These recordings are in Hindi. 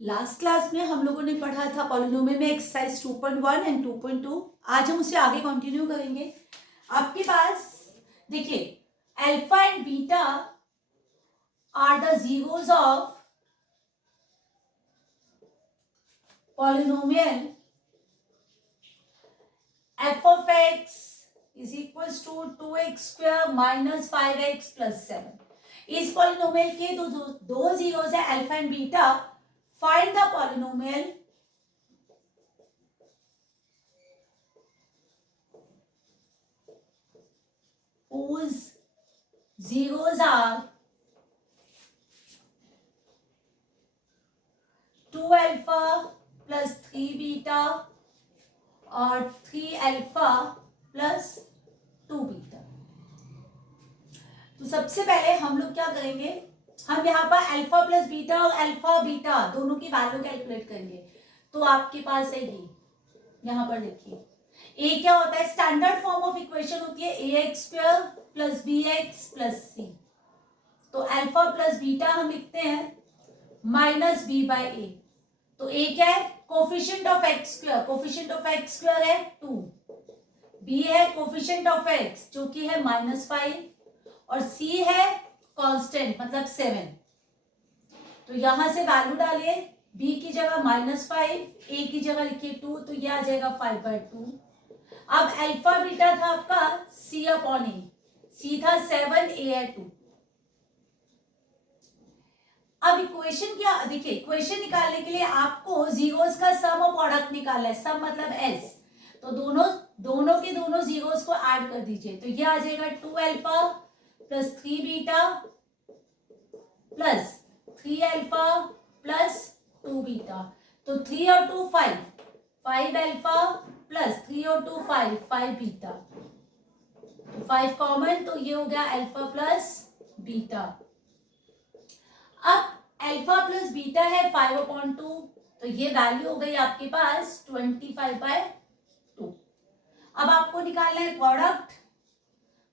लास्ट क्लास में हम लोगों ने पढ़ा था पॉलिनोमियल में एक्सरसाइज 2.1 एंड 2.2। आज हम उसे आगे कंटिन्यू करेंगे। आपके पास देखिए, alpha and beta are the zeros of polynomial f of x is equals to 2x square minus 5x plus 7। इस पॉलिनोमियल के दो जीरोस है alpha and beta. Find the polynomial whose zeros are 2 alpha plus 3 beta और 3 alpha plus 2 beta। तो सबसे पहले हम लोग क्या करेंगे, हम यहाँ पर अल्फा प्लस बीटा और अल्फा बीटा दोनों की वैल्यू कैलकुलेट करेंगे। तो आपके पास है ये, यहाँ पर देखिए ए क्या होता है, स्टैंडर्ड फॉर्म ऑफ इक्वेशन होती है a x square plus b x plus c. तो अल्फा प्लस बीटा हम लिखते हैं माइनस बी बाई ए। तो ए क्या है, coefficient of x square, coefficient of x square है 2, बी है कोफिशिएंट ऑफ एक्स जो कि है -5 और सी है कांस्टेंट मतलब 7। तो यहां से वैल्यू डालिए, बी की जगह -5, ए की जगह लिखिए 2, तो यह आ जाएगा 5/2। अब अल्फा बीटा था आपका सी अपॉन ए, सी था 7, ए है 2। अब इक्वेशन क्या, देखिए इक्वेशन निकालने के लिए आपको जीरोस का सम और प्रोडक्ट निकालना है। सम मतलब एस, तो दोनों के दोनों जीरोस को ऐड कर दीजिए। तो ये आ जाएगा 2 alpha plus 3 beta plus 3 alpha plus 2 beta. तो 3 और 2 5, 5 अल्फा प्लस 3 और 2 5, 5 बीटा। तो 5 कॉमन, तो ये हो गया अल्फा प्लस बीटा। अब अल्फा प्लस बीटा है 5/2, तो ये वैल्यू हो गई आपके पास 25/2। अब आपको निकालना है प्रोडक्ट।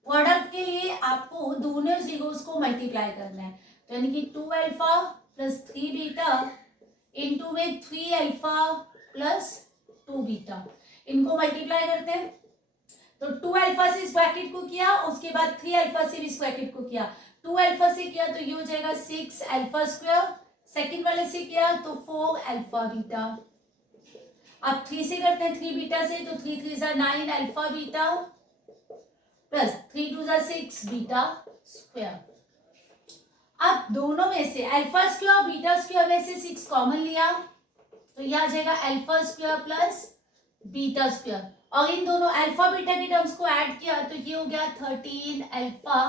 प्रोडक्ट के लिए आपको दोनों जीरोस को मल्टीप्लाई करना है। तो यानी कि 2 अल्फा प्लस 3 बीटा इंटू में 3 अल्फा प्लस 2 बीटा, इनको मल्टीप्लाई करते हैं। तो 2 अल्फा से इस ब्रैकेट को किया, उसके बाद 3 अल्फा से भी इस ब्रैकेट को किया। 2 अल्फा से किया तो ये हो जाएगा 6 अल्फा स्क्वायर, सेकंड वाले से किया तो 4 अल्फा बीटा। अब 3 से करते हैं 3 बीटा से, तो 3 3 जा 9 अल्फा बीटा प्लस 3 2 जा 6 बीटा स्क्वायर। अब दोनों में से अल्फा स्क्वायर बीटा स्क्वायर में से 6 कॉमन लिया, तो यह आ जाएगा alpha square plus beta square. और इन दोनों अल्फा बीटा के टर्म्स को ऐड किया तो ये हो गया 13 अल्फा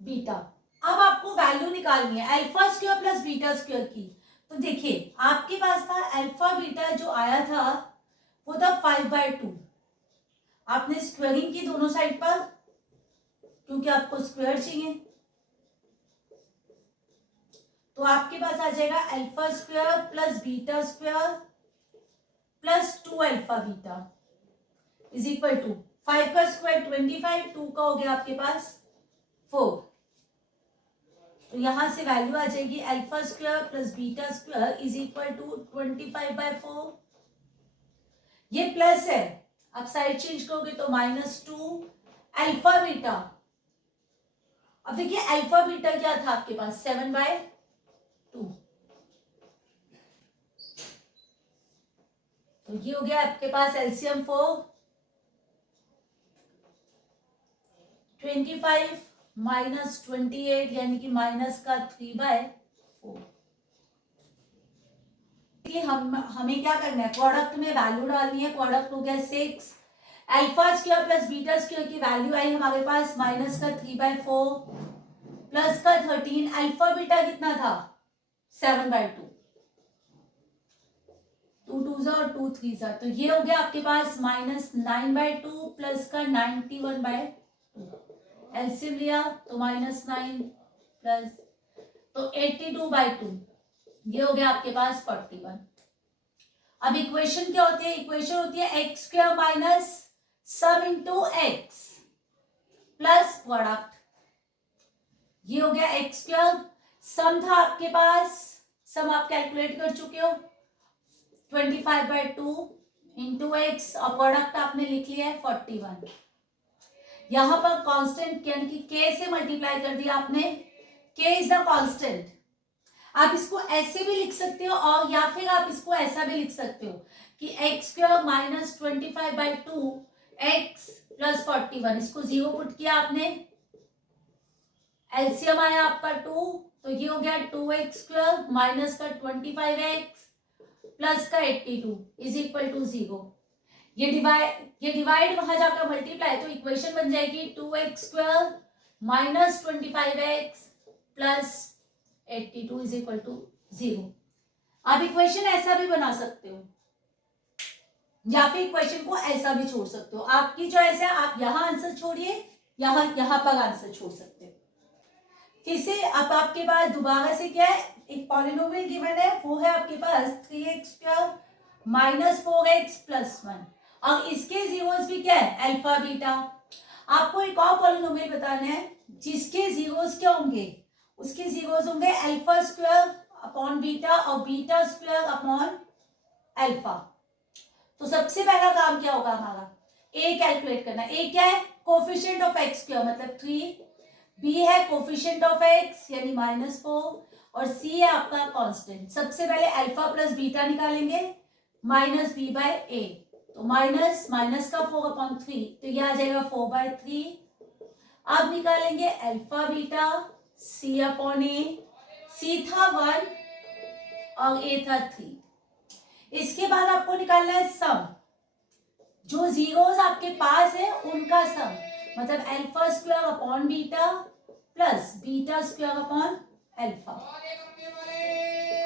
बीटा। अब आपको वैल्यू निकालनी है alpha square plus beta square की। तो देखिए आपके पास था अल्फा बीटा जो आया था वो था 5/2। आपने स्क्वायरिंग की दोनों साइड पर, क्योंकि आपको स्क्वायर चाहिए। तो आपके पास आ जाएगा alpha square plus beta square plus 2 alpha beta is equal to 5 का स्क्वायर 25, 2 का हो गया आपके पास 4। तो यहां से वैल्यू आ जाएगी alpha square plus beta square is equal to 25/4। ये प्लस है, आप साइड चेंज करोगे तो -2 अल्फा बीटा। अब देखिए अल्फा बीटा क्या था आपके पास 7/2। तो ये हो गया आपके पास एलसीएम 4, 25 माइनस 28 यानी कि माइनस का 3/4। हमें क्या करना है, प्रोडक्ट में वैल्यू डालनी है। प्रोडक्ट हो गया 6 alpha square plus beta square की वैल्यू आई हमारे पास माइनस का 3/4 प्लस का 13। अल्फा बीटा कितना था 7/2, 2 2 जा और 2 3 जा, तो ये हो गया आपके पास -9/2 प्लस का 91/2। एलसीएम लिया तो -9 प्लस तो 82/2, ये हो गया आपके पास 41। अब इक्वेशन क्या होती है, इक्वेशन होती है x square minus sum into x plus product. ये हो गया एक्स स्क्वायर, सम था आपके पास सम आप कैलकुलेट कर चुके हो 25/2 इंटू एक्स और प्रोडक्ट आपने लिख लिया है 41। यहां पर कांस्टेंट यानी कि k से मल्टीप्लाई कर दिया आपने, k इज द कांस्टेंट। आप इसको ऐसे भी लिख सकते हो और या फिर आप इसको ऐसा भी लिख सकते हो कि x square minus 25/2 x plus 41, इसको 0 पुट किया आपने, एलसीएम आया आपका 2, तो ये हो गया 2x स्क्वायर माइनस का 25x प्लस का 82 इज इक्वल टू 0। ये डिवाइड वहां जाकर मल्टीप्लाई, तो इक्वेशन बन जाएगी 2x square minus 25x plus 82 is equal to 0। आप इक्वेशन ऐसा भी बना सकते हो या फिर इक्वेशन को ऐसा भी छोड़ सकते हो, आपकी चॉइस है। आप यहां आंसर छोड़िए, यहां पर आंसर छोड़ सकते हो। फिर से अब आपके पास दोबारा से क्या है, एक पॉलिनोमियल गिवन है, वो है आपके पास 3x square minus 4x plus 1 और इसके जीरोस भी क्या है, अल्फा बीटा। आपको एक और पॉलिनोमियल बताना है जिसके जीरोस क्या होंगे, उसके जीरोस होंगे अल्फा स्क्वायर अपॉन बीटा और बीटा स्क्वायर अपॉन अल्फा। तो सबसे पहला काम क्या होगा हमारा, ए कैलकुलेट करना। ए क्या है, कोफिशिएंट ऑफ एक्स स्क्वायर मतलब 3, बी है कोफिशिएंट ऑफ एक्स यानी -4 और सी है आपका कांस्टेंट। सबसे पहले अल्फा प्लस बीटा निकालेंगे, माइनस बी बाय ए, तो माइनस माइनस का 4/3 तो ये आ जाएगा 4/3। अब निकालेंगे अल्फा बीटा, सी अपॉन ए, सी था 1 और ए था 3। इसके बाद आपको निकालना है सम, जो जीरोस आपके पास है उनका सम, मतलब alpha square upon beta plus beta square upon alpha.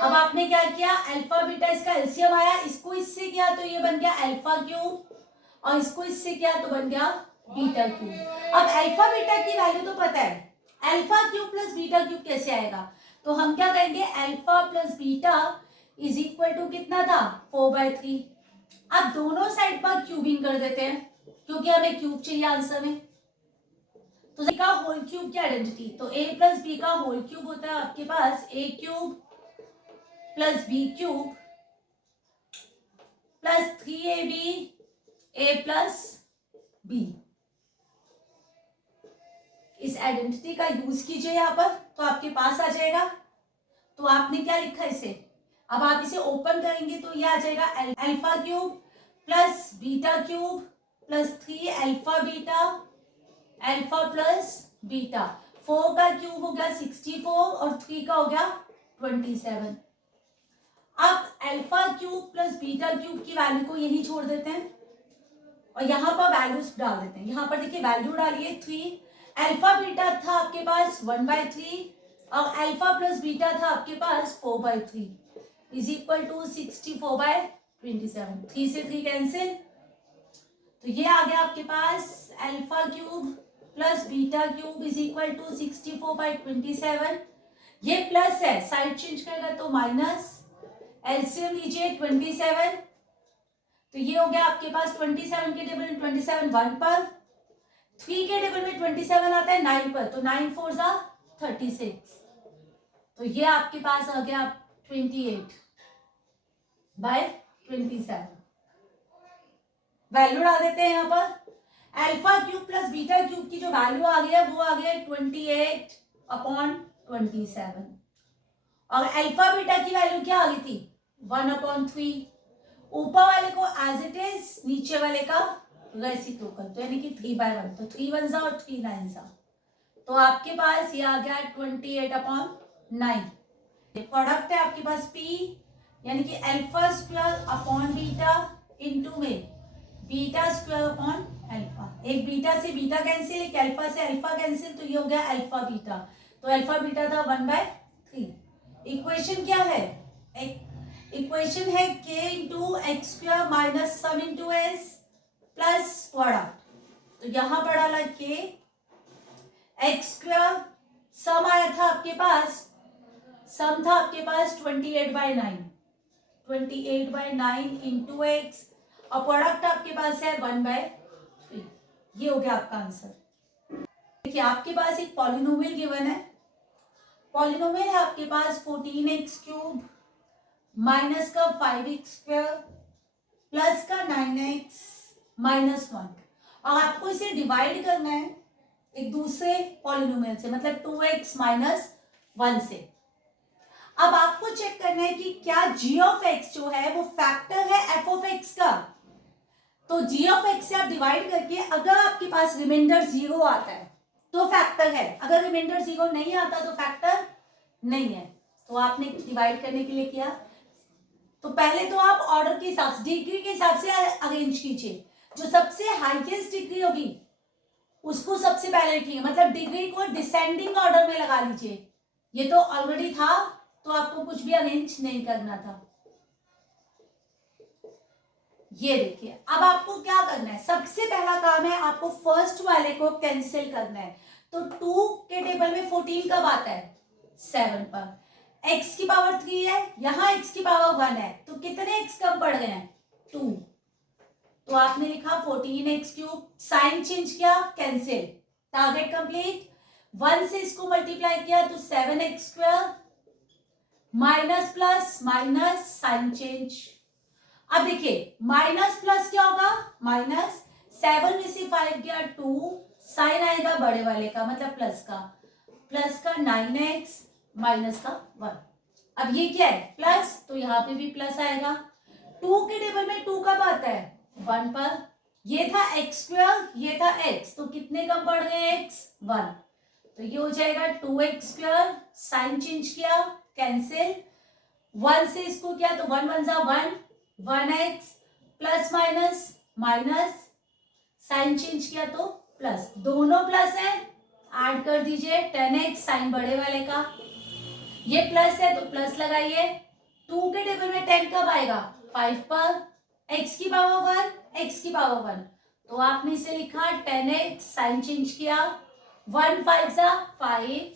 अब आपने क्या किया, अल्फा बीटा इसका एलसीएम आया, इसको इससे किया तो ये बन गया अल्फा क्यूब और इसको इससे किया तो बन गया बीटा क्यूब। अब अल्फा बीटा की वैल्यू तो पता है, alpha cube plus beta cube कैसे आएगा, तो हम क्या करेंगे alpha plus beta is equal to कितना था 4/3। अब दोनों साइड पर क्यूबिंग कर देते हैं क्योंकि हमें क्यूब चाहिए आंसर में। तो का होल क्यूब की आइडेंटिटी, तो a प्लस बी का होल क्यूब होता है आपके पास a cube plus B cube plus 3ab a plus B. इस आइडेंटिटी का यूज कीजिए यहाँ पर तो आपके पास आ जाएगा। तो आपने क्या लिखा इसे, अब आप इसे ओपन करेंगे तो ये आ जाएगा alpha cube plus beta cube plus 3 alpha beta alpha plus beta. 4 का क्यूब हो गया 64 और 3 का हो गया 27। अब alpha cube plus beta cube की वैल्यू को यही छोड़ देते हैं और यहाँ पर वैल्यूज डाल देते हैं। यहाँ पर देखिए वैल्यू डालिए 3, अल्फा बीटा था आपके पास 1/3 और अल्फा प्लस बीटा था आपके पास 4/3 इज इक्वल टू 64/27। 3 से 3 कैंसिल, तो ये आ गया आपके पास alpha cube plus beta cube is equal to 64/27। ये प्लस है, साइड चेंज करेगा तो माइनस, एलसीएम लीजिए 27, तो ये हो गया आपके पास 27 के टेबल में 27 1 पर, 3 के टेबल में 27 आता है 9 पर, तो 9 4 जा 36, तो ये आपके पास आ गया 28/27। वैल्यू डाल देते हैं यहाँ पर, alpha cube plus beta cube की जो वैल्यू आ गई है वो आ गया 28/27 और अल्फा बीटा की वैल्यू क्या आ गई थी 1/3। ऊपर वाले को एज इट इज, नीचे वाले का रेसिप्रोकल, तो यानी कि 3/1, तो 3 1 और 3 9 तो आपके पास ये आ गया 28/9। प्रोडक्ट है आपके पास P यानी कि alpha square upon beta into में बीटा स्क्वायर अपॉन अल्फा। एक बीटा से बीटा कैंसिल, एक अल्फा से अल्फा कैंसिल, तो ये हो गया अल्फा बीटा, तो अल्फा बीटा था 1/3। इक्वेशन क्या है, इक्वेशन है k into x square minus sum into S plus product, तो यहां पर डाला k, एक्स स्क्वायर सम आया था आपके पास, सम था आपके पास 28/9 इंटू एक्स और प्रोडक्ट आपके पास है 1/3। ये हो गया आपका आंसर। देखिए आपके पास एक पॉलिनोमियल गिवन है, पॉलिनोमियल है आपके पास 14x क्यूब माइनस का 5x² प्लस का 9x -1। और आपको इसे डिवाइड करना है एक दूसरे पॉलिनोमियल से, मतलब 2x -1 से। अब आपको चेक करना है कि क्या g ऑफ x जो है वो फैक्टर है f ऑफ x का। तो g ऑफ x से आप डिवाइड करके अगर आपके पास रिमाइंडर 0 आता है तो फैक्टर है, अगर रिमाइंडर 0 नहीं आता तो फैक्टर नहीं है। तो आपने डिवाइड करने के लिए किया, तो पहले तो आप ऑर्डर के हिसाब से, डिग्री के हिसाब से अरेंज कीजिए। जो सबसे हाईएस्ट डिग्री होगी उसको सबसे पहले लिखेंगे, मतलब डिग्री को डिसेंडिंग ऑर्डर में लगा लीजिए। ये तो ऑलरेडी था तो आपको कुछ भी अरेंज नहीं करना था। ये देखिए, अब आपको क्या करना है, सबसे पहला काम है आपको फर्स्ट वाले को कैंसिल करना है। तो 2 के टेबल में 14 कब आता है, 7 पर। x की पावर 3 है, यहां x की पावर 1 है, तो कितने x कम पड़ गए हैं, 2। तो आपने लिखा 14x3, साइन चेंज किया, कैंसिल, टारगेट कंप्लीट। 1 से इसको मल्टीप्लाई किया तो 7x² minus plus minus, sign change. अब देखिए माइनस प्लस क्या होगा, माइनस 7 में से 5 गया 2, साइन आएगा बड़े वाले का मतलब प्लस का 9x माइनस का 1। अब ये क्या है, प्लस, तो यहाँ पे भी प्लस आएगा। 2 के टेबल में 2 कब आता है, 1 पर। ये था x², ये था x, तो कितने कम पड़ गए x, 1। तो ये हो जाएगा 2x², साइन चेंज किया, कैंसिल। 1 से इसको किया तो 1 1 1, 1x plus minus minus, sign change किया तो प्लस, दोनों प्लस है, ऐड कर दीजिए 10x, साइन बड़े वाले का, ये प्लस है तो प्लस लगाइए। 2 के टेबल में 10 कब आएगा, 5 पर। x की पावर 1, x की पावर 1, तो आपने इसे लिखा 10x, साइन चेंज किया, 1 5 5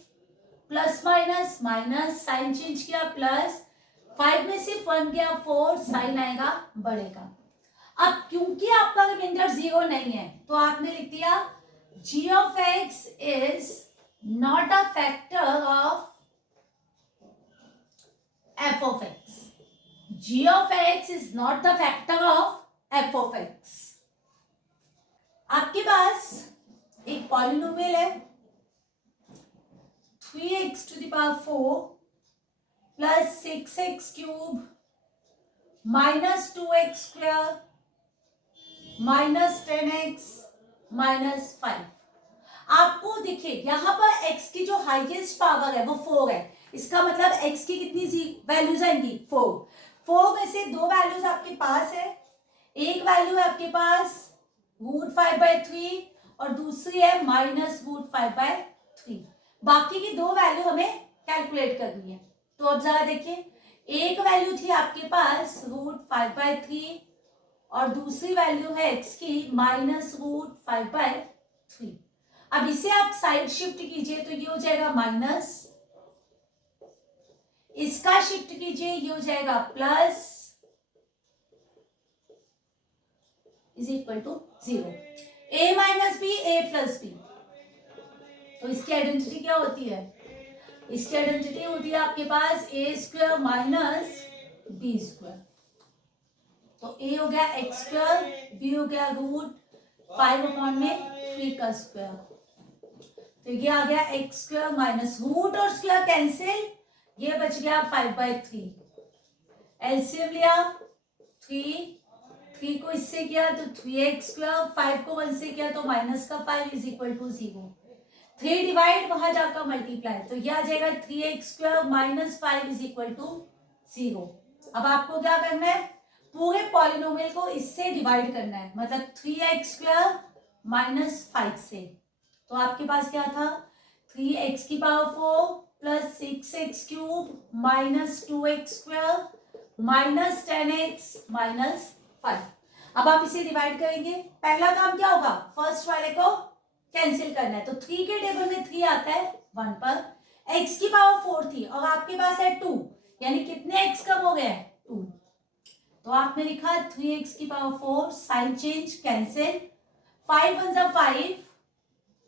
plus minus minus, sign change किया प्लस, 5 में से 1 गया 4, साइन आएगा बड़े का। अब क्योंकि आपका रिमाइंडर 0 नहीं है तो आपने लिख दिया g of x is not a factor of f of x। g of x is not the factor of f of x। आपके पास एक पॉलिनोमियल है 3x⁴ plus 6x³ minus 2x² minus 10x minus 5। आपको देखिए यहां पर x की जो हाईएस्ट पावर है वो 4 है, इसका मतलब x की कितनी वैल्यूज आएंगी, 4 में से 2 वैल्यूज आपके पास है, एक वैल्यू है आपके पास √5/3 और दूसरी है -√5/3। बाकी की 2 वैल्यू हमें कैलकुलेट करनी है। तो अब जरा देखिए, एक वैल्यू थी आपके पास √5/3 और दूसरी वैल्यू है x की -√5/3। अब इसे आप साइड शिफ्ट कीजिए तो ये हो जाएगा माइनस, इसका शिफ्ट कीजिए ये हो जाएगा plus, is equal to 0। a minus B, a plus B, तो इसकी आइडेंटिटी क्या होती है, इसकी आइडेंटिटी होती है आपके पास a² माइनस b²। तो a हो गया x², b हो गया √5/3 का स्क्वायर, तो ये आ गया x² माइनस रूट और स्क्वायर कैंसिल, ये बच गया 5/3। एलसीएम लिया 3 को इससे किया तो 3x², 5 को 1 से किया तो माइनस का 5 इज इक्वल टू 0। 3 डिवाइड वहां जाकर मल्टीप्लाई, तो ये आ जाएगा 3x² minus 5 is equal to 0। अब आपको क्या करना है, पूरे पॉलिनोमियल को इससे डिवाइड करना है, मतलब 3x² माइनस 5 से। तो आपके पास क्या था, 3x की power 4 plus 6x³ minus 2x² minus 10x minus 5। अब आप इसे डिवाइड करेंगे, पहला काम क्या होगा, फर्स्ट वाले को कैंसिल करना है। तो 3 के टेबल में 3 आता है 1 पर, x की पावर 4 थी और आपके पास है 2, यानी कितने x कम हो गए, 2। तो आपने लिखा 3x की power 4, sign change, cancel, 5 1 5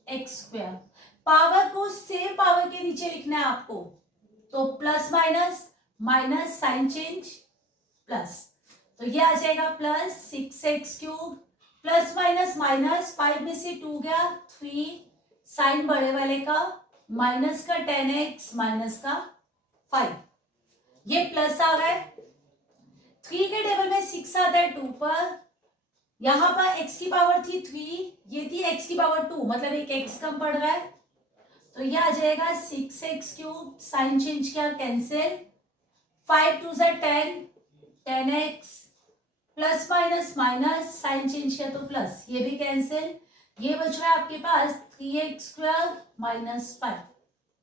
x²। Power को सेम पावर के नीचे लिखना है आपको, तो plus minus minus sign change plus, तो ये आ जाएगा plus 6x³ plus minus minus 5 में से 2 गया 3 साइन बड़े वाले का माइनस का 10x माइनस का 5, ये प्लस आ गए। 3 के टेबल में 6 आता है 2 पर, यहां पर x की पावर थी 3, ये थी x की पावर 2, मतलब एक x कम पड़ रहा है, तो ये आ जाएगा 6x³ साइन चेंज किया cancel, 5 2 10 10x plus minus minus sign change किया तो प्लस, ये भी कैंसिल, ये बच रहा है आपके पास 3x² माइनस 5,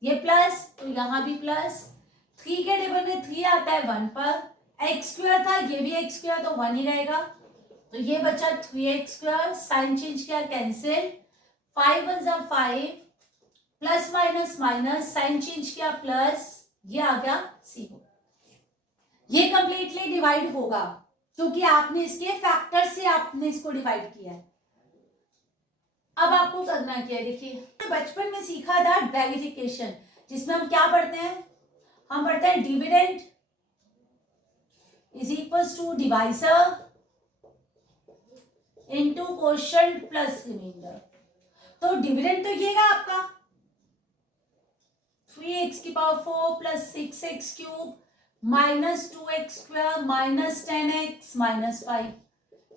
ये प्लस तो यहाँ भी प्लस, 3 के टेबल में 3 आता है 1 पर, x² था ये भी x² तो 1 ही रहेगा, तो ये बचा 3x² साइन चेंज किया cancel, 5 1 5 plus minus minus sign change किया प्लस, ये आ गया 0। ये कंप्लीटली डिवाइड होगा क्योंकि आपने इसके फैक्टर से आपने इसको डिवाइड किया है। अब आपको करना क्या है, देखिए बचपन में सीखा था वेरिफिकेशन, जिसमें हम क्या पढ़ते हैं, हम पढ़ते हैं dividend is equals to divisor into quotient plus remainder. तो डिविडेंड तो ये आपका 3x⁴ plus 6x³ minus 2x² minus 10x minus 5,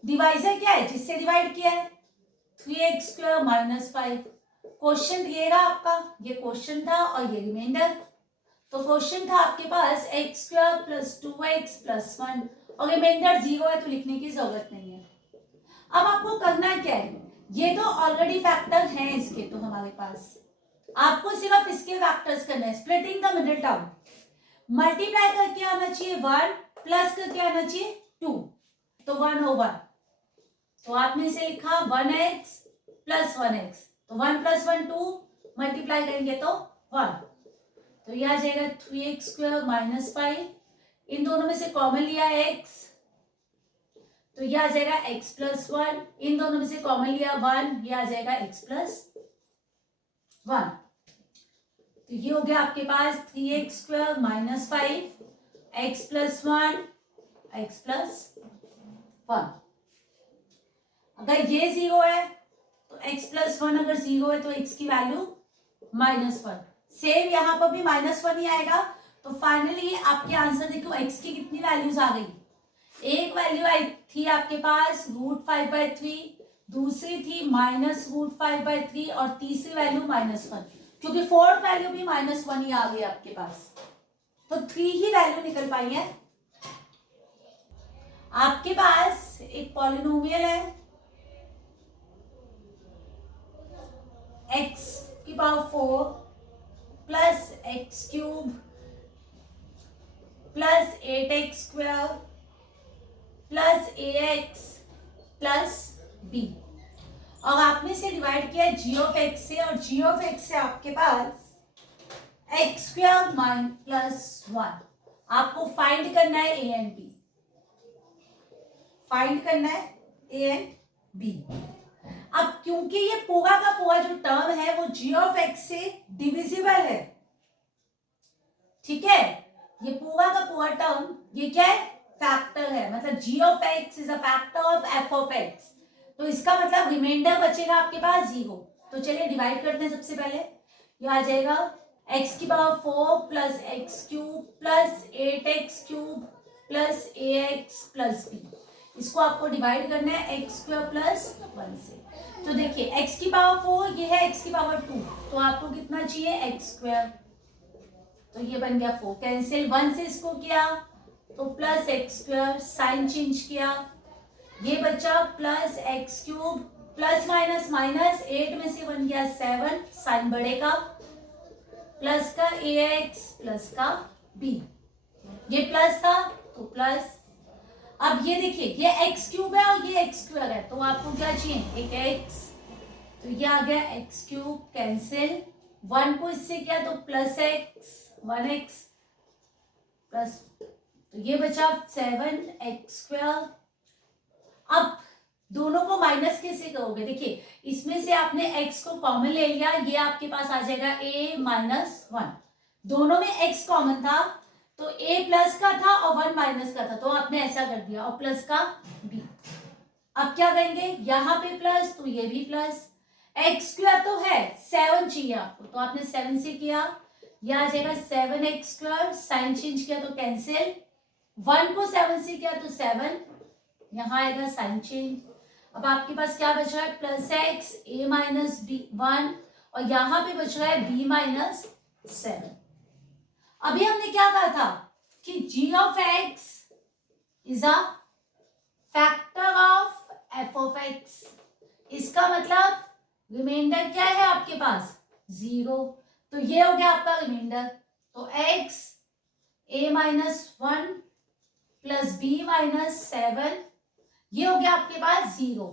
divisor क्या है जिससे डिवाइड किया है 3x² माइनस 5, क्वोशिएंट ये रहा आपका, ये क्वोशिएंट था और ये रिमाइंडर, तो क्वोशिएंट था आपके पास x² प्लस 2x प्लस 1 और रिमाइंडर 0 है तो लिखने की जरूरत नहीं है। अब आपको करना क्या है, ये तो ऑलरेडी फैक्टर है इसके, तो हमारे पास आपको सिर्फ इसके फैक्टर्स करना है, splitting the middle term, multiply करके आना चाहिए 1 प्लस करके आना चाहिए 2, तो 1 होगा, तो आपने इसे लिखा 1x प्लस 1x, तो 1 प्लस 1 2, मल्टीप्लाई करेंगे तो 1, तो यह आ जाएगा 3x² माइनस 5, इन दोनों में से कॉमन लिया x, तो यह आ जाएगा x प्लस 1, इन दोनों में से कॉमन लिया 1, यह आ जाएगा x प्लस 1, तो ये हो गया आपके पास 3x² minus 5 x plus 1 x plus 1। अगर ये 0 है तो x प्लस 1 अगर 0 है तो x की वैल्यू -1, सेम यहाँ पर भी -1 ही आएगा, तो फाइनली आपके आंसर देखो x की कितनी वैल्यूज आ गई, एक वैल्यू आई थी आपके पास √5/3, दूसरी थी -√5/3 और तीसरी वैल्यू -1, क्योंकि फोर्थ वैल्यू भी -1 ही आ गई आपके पास, तो 3 ही वैल्यू निकल पाई है। आपके पास एक पॉलिनोमियल है x⁴ plus x³ plus 8x² plus ax plus b, और आपने इसे डिवाइड किया g से, और g से आपके पास x² प्लस 1, आपको फाइंड करना है a एंड b, फाइंड करना है a एंड b। अब क्योंकि ये पूरा का पूरा जो टर्म है वो g से डिविजिबल है, ठीक है, ये पूरा का पूरा टर्म ये क्या है, फैक्टर है, मतलब g is a factor of f, तो इसका मतलब रिमाइंडर बचेगा आपके पास 0, तो चलिए डिवाइड करते हैं। सबसे पहले ये आ जाएगा x⁴ plus x³ plus 8x³ plus ax plus b, इसको आपको डिवाइड करना है x² प्लस 1 से, तो देखिए x⁴ ये है x⁴, तो आपको कितना चाहिए x², तो ये बन गया 4, कैंसिल 1 से इसको किया तो प्लस x² साइन चेंज किया, ये बचा plus x³ plus minus minus 8 में से बन गया 7 साइन बढ़ेगा, प्लस का ax प्लस का b, ये प्लस था तो प्लस, अब ये देखिए ये x³ है और ये x² है, तो आपको क्या चाहिए एक x, तो ये आ गया x³ कैंसिल, 1 को इससे किया तो प्लस x 1x प्लस, तो ये बचा 7x²। अब दोनों को माइनस कैसे करोगे, देखिए इसमें से आपने x को कॉमन ले लिया, ये आपके पास आ जाएगा a -1, दोनों में x कॉमन था तो a प्लस का था और 1 माइनस का था, तो आपने ऐसा कर दिया, और प्लस का b। अब क्या करेंगे, यहाँ पे प्लस तो ये भी प्लस, एक्स स्क्वायर तो है, 7 चाहिए आपको, तो आपने 7 से किया, यह आ जाएगा 7x स्क्वायर, साइन चेंज किया तो कैंसिल, 1 को 7 से किया तो 7, यहाँ आएगा साइन चेंज। अब आपके पास क्या बच रहा है, plus X a minus B 1, और यहाँ पे बच रहा है b माइनस 7। अभी हमने क्या कहा था कि g of x is a factor of f of x, इसका मतलब रिमाइंडर क्या है आपके पास, 0, तो ये हो गया आपका रिमाइंडर। तो x a minus 1 plus b minus 7, ये हो गया आपके पास 0।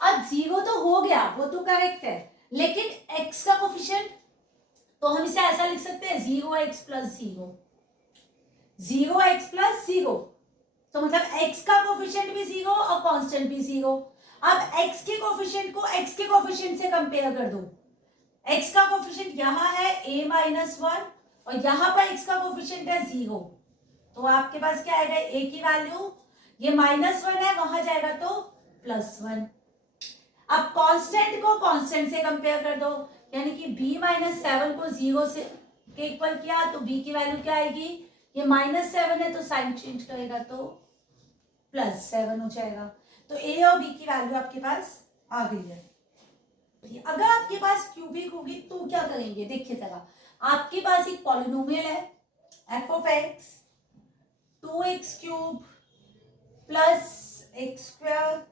अब 0 तो हो गया, वो तो करेक्ट है, लेकिन x का कोफिशिएंट, तो हम इसे ऐसा लिख सकते हैं 0x प्लस 0, 0x प्लस 0, तो मतलब x का कोफिशिएंट भी 0 और कांस्टेंट भी 0। अब x के कोफिशिएंट को x के कोफिशिएंट से कंपेयर कर दो, x का कोफिशिएंट यहाँ है a माइनस 1 और यहाँ पर x का कोफिशिएंट है 0, तो आपके पास क्या आएगा, a की वैल्यू, ये -1 है, वहां जाएगा तो +1। अब कांस्टेंट को कांस्टेंट से कंपेयर कर दो, यानी कि b माइनस 7 को 0 से के इक्वल किया तो b की वैल्यू क्या आएगी, ये -7 है तो साइन चेंज करेगा तो +7 हो जाएगा। तो a और b की वैल्यू आपके पास आ गई है। अगर आपके पास क्यूबिक होगी तो क्या करेंगे, देखिए जरा, आपके पास एक पॉलिनोमियल है f of x 2x cube plus x square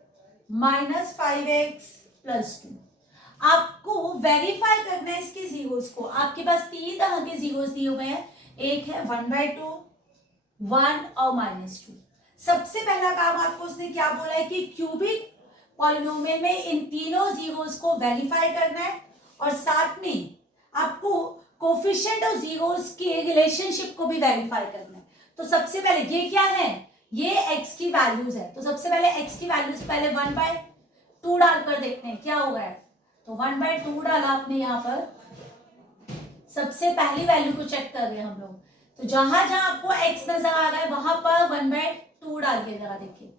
minus 5x plus 2, आपको वेरीफाई करना है इसके जीरोस को। आपके पास 3 तरह के जीरोस दिए हुए हैं, एक है 1/2, 1 और -2। सबसे पहला काम आपको उसने क्या बोला है कि क्यूबिक पॉलिनोमियल में इन तीनों जीरोस को वेरीफाई करना है, और साथ में आपको कोफिशिएंट और जीरोस के रिलेशनशिप को भी वेरीफाई करना है। तो सबसे पहले ये क्या है, ये x की वैल्यूज है, तो सबसे पहले x की वैल्यूज पहले 1/2 डालकर देखते हैं क्या होगा। तो 1/2 डाला आपने यहाँ पर, सबसे पहली वैल्यू को चेक कर रहे हैं हम लोग, तो जहां जहां आपको x नजर आ रहा है वहां पर 1/2 डालिए, जरा देखिए,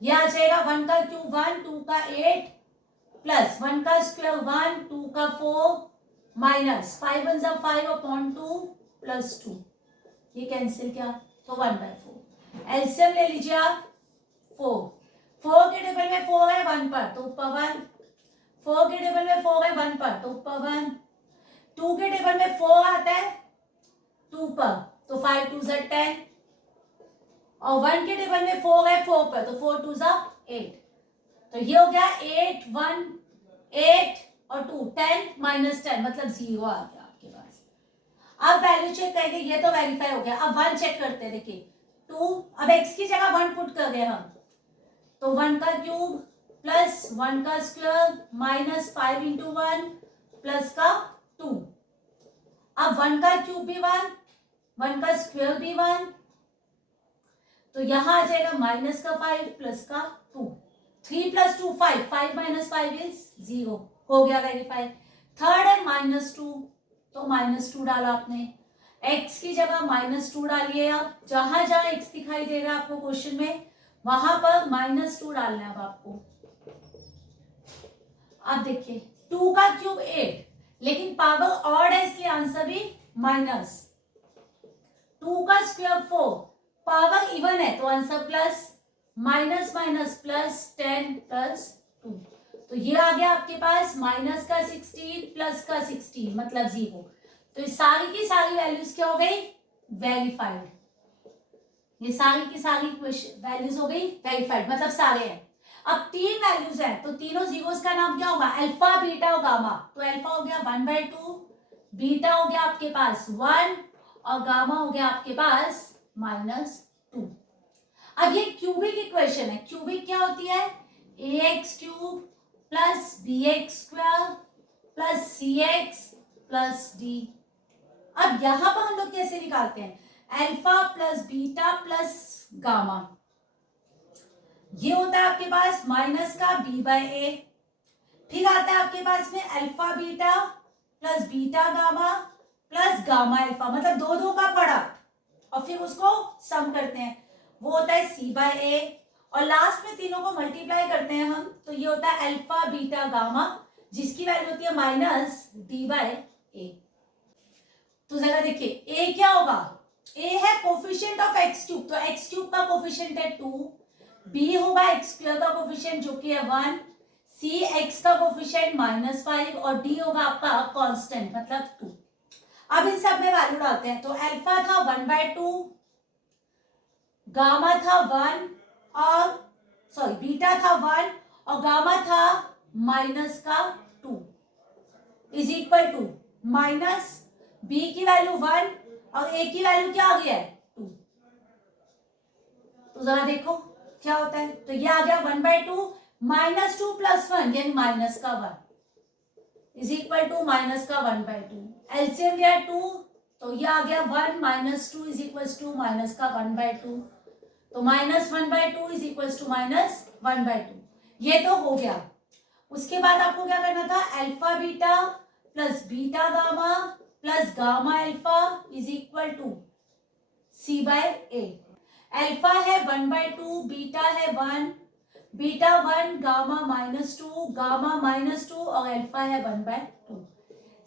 ये आ जाएगा 1 का क्यूब 1, 2 का 8 प्लस 1 का स्क्वायर 1, 2 का 4 माइनस 5 1 जा 5 अपॉन 2 प्लस 2, ये कैंसिल किया तो 1/4। एलसीएम ले लीजिए आप, 4 के टेबल में 4 है 1 पर तो ऊपर 1, 4 के टेबल में 4 है 1 पर तो ऊपर 1, 2 के टेबल में 4 आता है 2 पर तो 5 2 जा 10, और 1 के टेबल में 4 है 4 पर तो 4 2 जा 8, तो ये हो गया 8 1 8 और 2 10 -10 मतलब 0 आ गया आपके पास। अब वैल्यू चेक करेंगे, ये तो वेरीफाई हो गया। अब 1 चेक करते हैं, देखिए 2, अब x की जगह 1 पुट कर गए हम, तो 1 का क्यूब प्लस 1 का स्क्वायर माइनस 5 इंटू 1 प्लस का 2, अब 1 का क्यूब भी 1, 1 का स्क्वायर भी 1, तो यहां आ जाएगा माइनस का 5 प्लस का 2, 3 प्लस 2 5, 5 माइनस 5 इज 0, हो गया वेरीफाई। थर्ड है -2, तो -2 डाला आपने, x की जगह -2 डालिए, आप जहां जहां x दिखाई दे रहा है आपको क्वेश्चन में वहां पर -2 डालना है अब आपको। अब देखिए 2 का क्यूब 8, लेकिन पावर ऑड है इसलिए आंसर भी माइनस, 2 का स्क्वायर 4, पावर इवन है तो answer plus, minus minus plus 10 plus 2, तो ये आ गया आपके पास माइनस का 16 प्लस का 16 मतलब 0। तो ये सारी की सारी वैल्यूज क्या हो गई, वेरीफाइड, ये सारी की सारी वैल्यूज हो गई वेरीफाइड, मतलब सारे हैं। अब 3 वैल्यूज है तो तीनों जीरोस का नाम क्या होगा, अल्फा बीटा और गामा, तो अल्फा हो गया 1/2, बीटा हो गया आपके पास 1 और गामा हो गया आपके पास -2। अब ये क्यूबिक इक्वेशन है, क्यूबिक क्या होती है, ax cube plus bx square plus cx plus d। अब यहां पर हम लोग कैसे निकालते हैं, alpha plus beta plus gamma, ये होता है आपके पास माइनस का b/a, फिर आता है आपके पास में alpha beta plus beta gamma plus gamma alpha, मतलब दो का प्रोडक्ट, और फिर उसको सम करते हैं, वो होता है सी बाय ए, और लास्ट में तीनों को मल्टीप्लाई करते हैं हम, तो ये होता है अल्फा बीटा गामा, जिसकी वैल्यू होती है माइनस डी बाय ए। तो जरा देखिए ए क्या होगा, ए है कोफिशिएंट ऑफ एक्स क्यूब, तो एक्स क्यूब का कोफिशिएंट है 2, बी होगा एक्स स्क्वायर का कोफिशिएंट जो कि है 1, सी एक्स का कोफिशिएंट -5 और डी होगा आपका कांस्टेंट मतलब 2। अब इन सब में वैल्यू डालते हैं, तो अल्फा था 1/2, गामा था 1 और सॉरी बीटा था 1 और गामा था -2 is equal to minus B की वैल्यू 1 और ए की वैल्यू क्या आ गया है 2। तो जरा देखो क्या होता है, तो ये आ गया 1/2 -2 + 1 यानी -1 इज इक्वल टू -1/2। एलसीएम लिया 2, तो ये आ गया 1 - 2 इज इक्वल टू -1/2, तो -1/2 इज इक्वल टू -1/2। ये तो हो गया। उसके बाद आपको क्या करना था, alpha beta plus beta gamma plus gamma alpha is equal to C by A. Alpha है 1/2, बीटा है 1, बीटा 1, गामा -2, गामा -2 और अल्फा है 1/2।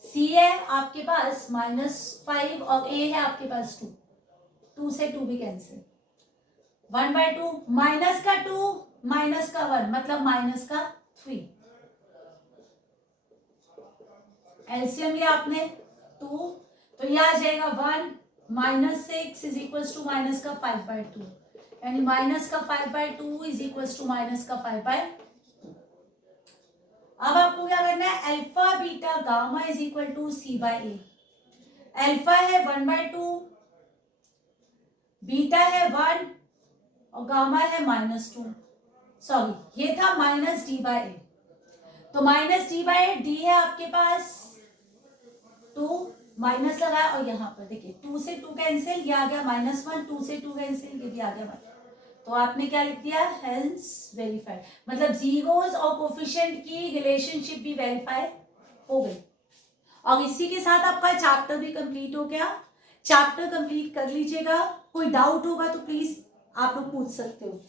सी है आपके पास -5 और ए है आपके पास 2, 2 से 2 भी कैंसिल, 1/2 माइनस का 2 माइनस का 1 मतलब -3। एलसीएम लिया आपने 2, तो यह आ जाएगा 1 -6 इज इक्वल टू -5/2 यानी -5/2 इज इक्वल टू -5/2। अब आपको क्या करना है, alpha beta gamma is equal to C by A. Alpha है 1/2, बीटा है 1 और गामा है -2, सॉरी ये था -d/a, तो -d/a, डी है आपके पास 2, माइनस लगाया और यहाँ पर देखिए 2 से 2 कैंसिल, ये आ गया -1, 2 से 2 कैंसिल, ये भी आ गया 1। तो आपने क्या लिख दिया, हेंस वेरीफाइड, मतलब जीरोस और कोफिशिएंट की रिलेशनशिप भी वेरीफाई हो गई। और इसी के साथ आपका चैप्टर भी कंप्लीट हो गया। चैप्टर कंप्लीट कर लीजिएगा, कोई डाउट होगा तो प्लीज आप लोग पूछ सकते हो।